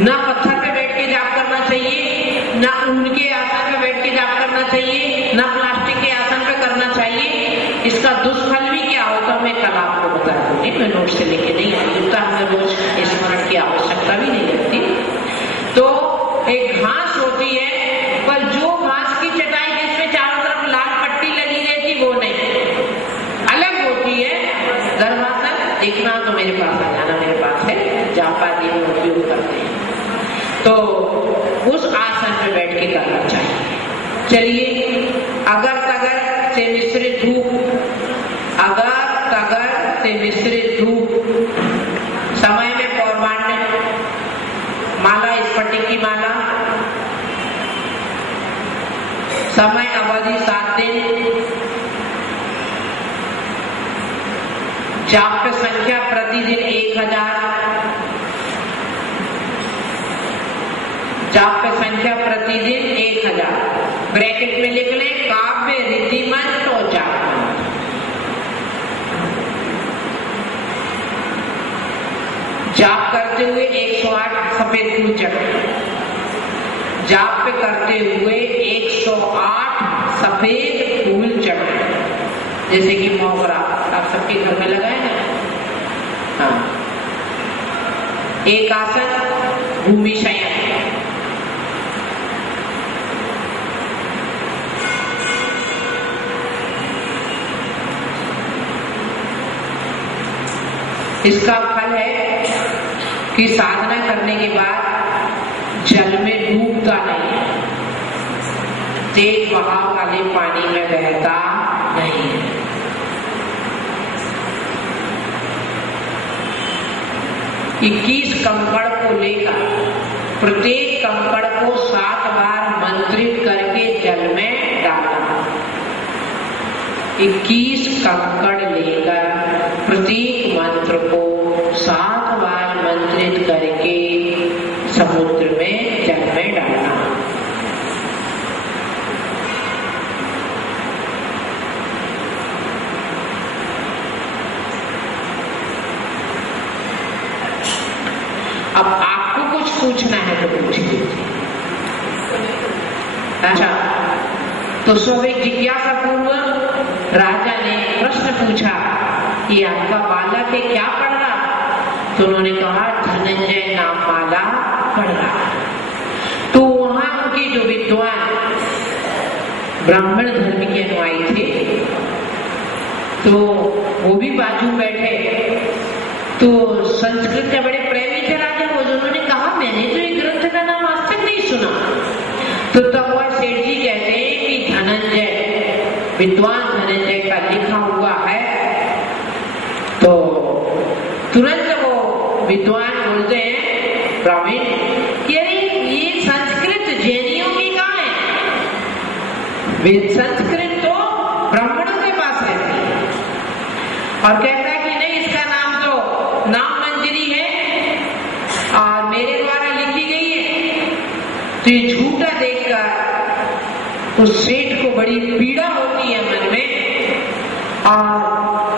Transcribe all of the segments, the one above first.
ना पत्थर पे बैठ के जाप करना चाहिए, ना ऊन के आसन पे बैठ के जाप करना चाहिए, ना प्लास्टिक के आसन पे करना चाहिए। इसका दुष्फल भी क्या होता मैं कल आपको बता दूंगी, मैं नोट से लेके नहीं आई, उसका हमें रोज स्मरण की आवश्यकता भी नहीं रहती। तो एक घास होती है, पर जो घास की चटाई जिसमें चारों तरफ लाल पट्टी लगी रहती वो नहीं, अलग होती है। धर्मासन देखना तो मेरे पास आ जाना, मेरे पास है, जापानी में उपयोग करते हैं। तो उस आसन पे बैठ के करना चाहिए। चलिए, अगर तगर से मिश्रित धूप, अगर तगर से मिश्रित धूप, समय में पौर्वाण्य, माला स्फटिक की माला, समय अवधि 7 दिन, जाप संख्या प्रतिदिन 1000, जाप संख्या प्रतिदिन 1000, ब्रैकेट में लिख लें काव्य रीतिमंत और जाप। जाप करते हुए 108 सफेद फूल चढ़े, जाप पे करते हुए 108 सफेद फूल चढ़े, जैसे कि मोगरा आप सबके घर में लगा है ना। हाँ, एक आसन भूमि शयन, इसका फल है कि साधना करने के बाद जल में डूबता नहीं है, तेज बहाव वाले पानी में बहता नहीं है। इक्कीस कंकड़ को लेकर प्रत्येक कंकड़ को 7 बार मंत्रित करके जल में डालना। 21 कंकड़ लेकर प्रत्येक मंत्र को 7 बार मंत्रित करके समुद्र में जल में डालना। अब आपको कुछ पूछना है तो पूछ लीजिए। अच्छा, तो स्वाभाविक जिज्ञासा पूर्वक राजा ने प्रश्न पूछा कि आपका बालक है क्या पढ़ रहा? तो उन्होंने कहा धनंजय नाम माला पढ़ रहा। तो वहां के जो विद्वान ब्राह्मण धर्म के अनुयायी थे तो वो भी बाजू बैठे, तो संस्कृत के बड़े प्रेमी थे राजा वो, उन्होंने कहा मैंने तो ये ग्रंथ का नाम आज तक नहीं सुना। तो तब वह सेठ जी कहते हैं कि धनंजय, विद्वान धनंजय का लिखा हुआ है। तो तुरंत वो विद्वान बोलते हैं ब्राह्मण कि अरे ये संस्कृत जैनियों की कहाँ है, संस्कृत तो ब्राह्मणों के पास रहती है। और कहता है कि नहीं, इसका नाम तो नाम मंजरी है और मेरे द्वारा लिखी गई है। तो ये झूठा देखकर उस सेठ को बड़ी पीड़ा होती है मन में, और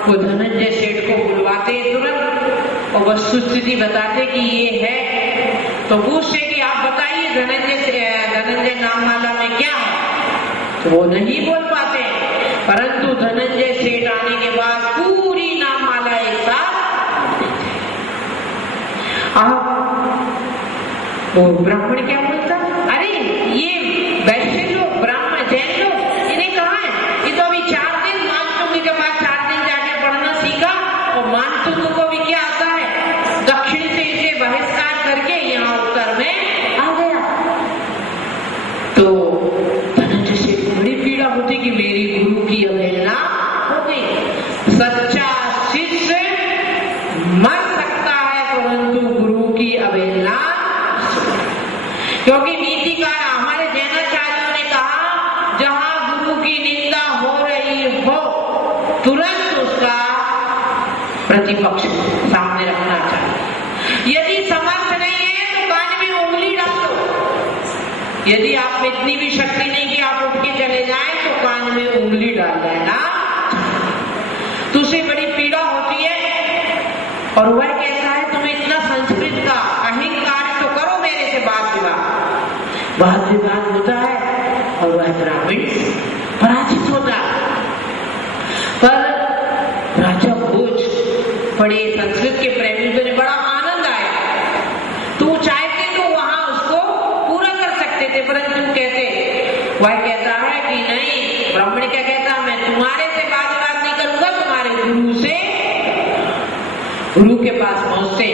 वो धनंजय सेठ को बुलवाते तुरंत और वस्तुस्थिति बताते कि ये है। तो पूछते कि आप बताइए धनंजय नाममाला में क्या है? तो वो नहीं बोल पाते, परंतु धनंजय सेठ आने के बाद पूरी नाममाला एक साथ वो ब्राह्मण क्या बोलता, अरे ये वैसे लोग ब्राह्मण जैन लोग इन्हें कहा है, ये तो अभी 4 दिन मानतुंग के पास 4 दिन जाके पढ़ना सीखा, और मानतुंग को भी क्या आता है, दक्षिण से इसे बहिष्कार करके यहाँ उत्तर में आ गया। तो धनंजय से बड़ी पीड़ा होती कि मेरी गुरु की अवहेलना हो गई। सच्चा शिष्य मर सकता है परंतु गुरु की अवहेलना, क्योंकि नीतिकार हमारे जैनाचार्यों ने कहा जहां गुरु की निंदा हो रही हो तुरंत उसका प्रतिपक्ष सामने रखना चाहिए। यदि समर्थ नहीं है तो कान में उंगली रख दो। यदि आप में इतनी भी शक्ति नहीं कि आप उठ के चले जाएं तो कान में उंगली डाल देना, तो उसे बड़ी पीड़ा होती है। और वह कहता है तुम्हें इतना संस्कृत का अहंकार तो करो मेरे वाद विवाद होता है और वह ब्राह्मण पराजित होता है। पर राजा भोज बड़े संस्कृत के प्रेमी थे, बड़ा आनंद आया। तो चाहते तो वहां उसको पूरा कर सकते थे, परंतु वह कहता है कि नहीं, ब्राह्मण क्या कहता, मैं तुम्हारे से वाद विवाद नहीं करूंगा, तुम्हारे गुरु के पास पहुंचते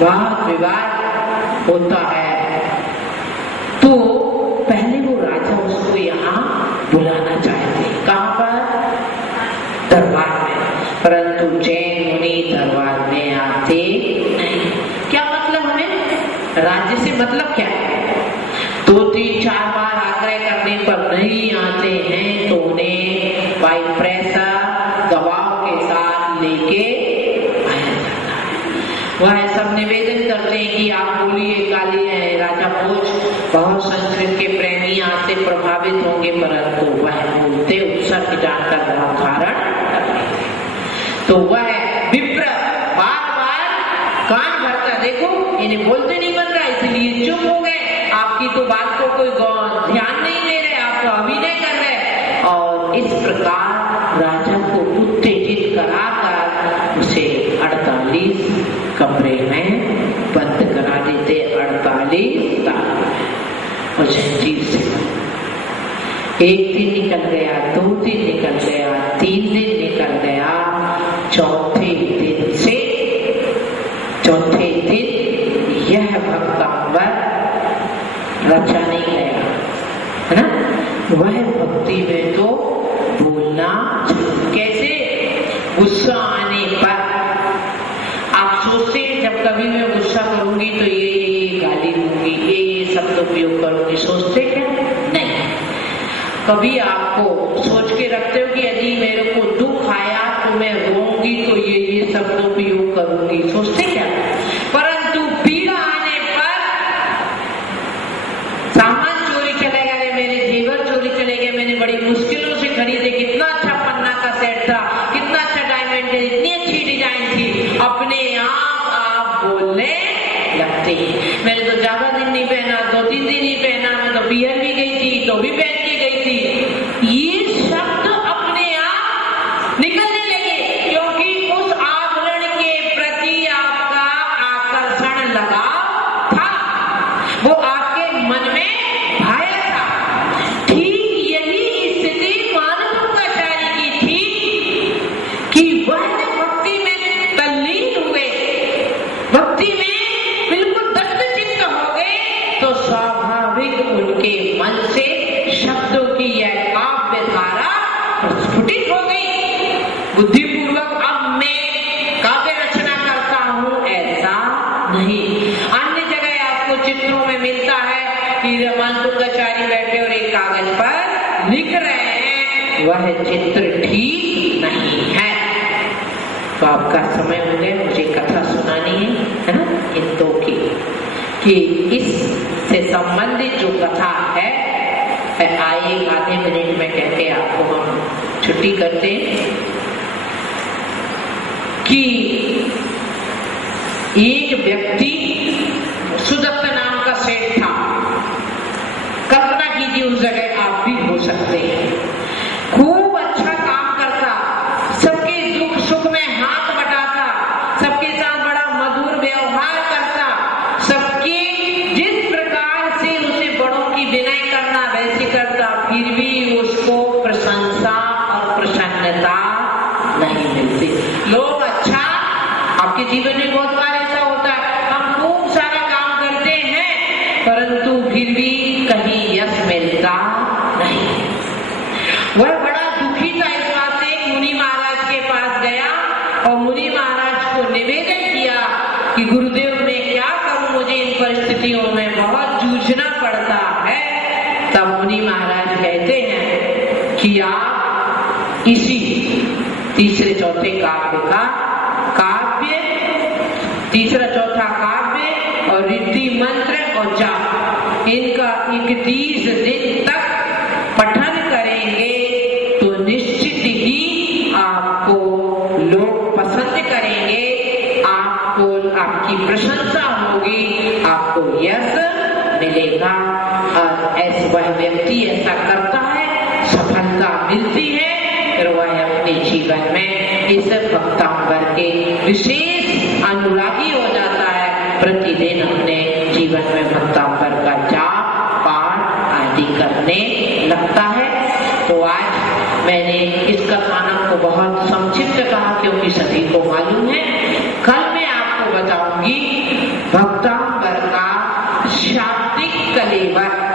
वाद विवाद होता है। तो पहले वो राजा उसको यहाँ बुलाना चाहते, कहां पर, दरबार में, परंतु जैन मुनि दरबार में आते नहीं। क्या मतलब, हमें राज्य से मतलब क्या है? 2-3-4 बार आग्रह करने पर नहीं आते हैं तो उन्हें बाई प्रेशर दबाव के साथ लेके आया जाता है। वह सब निवेदन करते हैं कि आप बोलिए, काली है। राजा भोज बहुत संस्कृत के प्रेमी यहाँ से प्रभावित होंगे, परंतु वह बोलते उत्सर्ग जानकर भाव धारण कर लेते। तो वह विप्र बार बार कान भरता, देखो इन्हें बोलते नहीं बन रहा, इसलिए चुप हो गए, आपकी तो बात को कोई ध्यान नहीं दे रहे, आप तो अभिनय कर रहे। और इस प्रकार राजा को उत्तेजित कराकर उसे 48 कमरे में बंद करा देते, 48 ताला और जंजीर से। 1 दिन निकल गया, 2 दिन निकल गया, 3 दिन निकल गया, चौथे दिन यह भक्तांबर रचा नहीं गया, है ना। वह भक्ति में तो बोलना कैसे, गुस्सा आने पर। आप सोचते हैं जब कभी मैं गुस्सा करूंगी तो ये गाली दूंगी, ये शब्द उपयोग करूंगी, सोचते क्या? नहीं। कभी आपको सोच के रखते हो कि यदि मेरे को दुख आया तो मैं रोऊंगी तो ये शब्द उपयोग करूंगी, सोचते क्या? परंतु पीड़ा आने पर सामान चोरी चले गए, मेरे जेवर चोरी चले गए, मैंने बड़ी मुश्किलों से खरीदे, कितना अच्छा पन्ना का सेट था, कितना अच्छा डायमंड, इतनी अच्छी डिजाइन थी, अपने आप बोलने लगते। मैंने तो ज्यादा दिन नहीं पहना, 2-3 दिन ही पहना, मैं तो बिहार भी गई थी तो भी पहन के गई थी। ये शब्द अपने आप निकलने लगे, क्योंकि उस आभरण के प्रति आपका आकर्षण लगा था, वो आपके मन में भाया था। ठीक यही स्थिति मानवताचार्य की थी कि वह भक्ति में तल्लीन हुए, भक्ति में बिल्कुल दत्तचित्त हो गए, तो स्वाभाविक उनके मन से शब्दों की यह काव्य धारा प्रस्फुटित हो गई। बुद्धिपूर्वक अब मैं काव्य रचना करता हूँ ऐसा नहीं। अन्य जगह आपको चित्रों में मिलता है कि मानवताचार्य बैठे और एक कागज पर लिख रहे हैं, वह चित्र ठीक नहीं है। तो आपका समय हो गया, मुझे कथा सुनानी है ना, इन दो की, कि इससे संबंधित जो कथा है आए 1-आधे मिनट में कहते आपको हम छुट्टी करते हैं। कि एक व्यक्ति सुदत्त नाम का सेठ था। कल्पना कीजिए उस जगह आप भी हो सकते हैं। खूब अच्छा काम करता, सबके दुख सुख में हाथ बटाता, सबके साथ बड़ा मधुर व्यवहार करता, सबके जिस प्रकार से उसे बड़ों की विनय करना वैसे करता, फिर भी उसको प्रशंसा और प्रसन्नता नहीं मिलती। लोग अच्छा, आपके जीवन में बहुत बार ऐसा होता है, हम खूब सारा काम करते हैं परंतु फिर भी कहीं यश मिलता नहीं। वह बड़ा दुखी था, इस बात से मुनि महाराज के पास गया और मुनि महाराज को निवेदन किया कि गुरुदेव मैं क्या करूं, मुझे इन परिस्थितियों में बहुत जूझना पड़ता है। तब मुनि महाराज कहते हैं कि आप इसी 3-4 काव्य का तीसरा चौथा काव्य और रिद्धि मंत्र और जाप, इनका 31 दिन तक पठन करेंगे तो निश्चित ही आपको लोग पसंद करेंगे, आप आपकी प्रशंसा होगी, आपको यश मिलेगा। और ऐसा वह व्यक्ति ऐसा करता है, सफलता मिलती है, फिर वह अपने जीवन में इस भक्तांबर के विशेष अनुरागी हो जाता है। प्रतिदिन अपने जीवन में भक्तांबर का जाप पाठ आदि करने लगता है। तो आज मैंने इस कथानक को बहुत संक्षिप्त कहा क्योंकि सभी को मालूम है। कल मैं आपको बताऊंगी भक्तांबर का शाब्दिक कलेवर।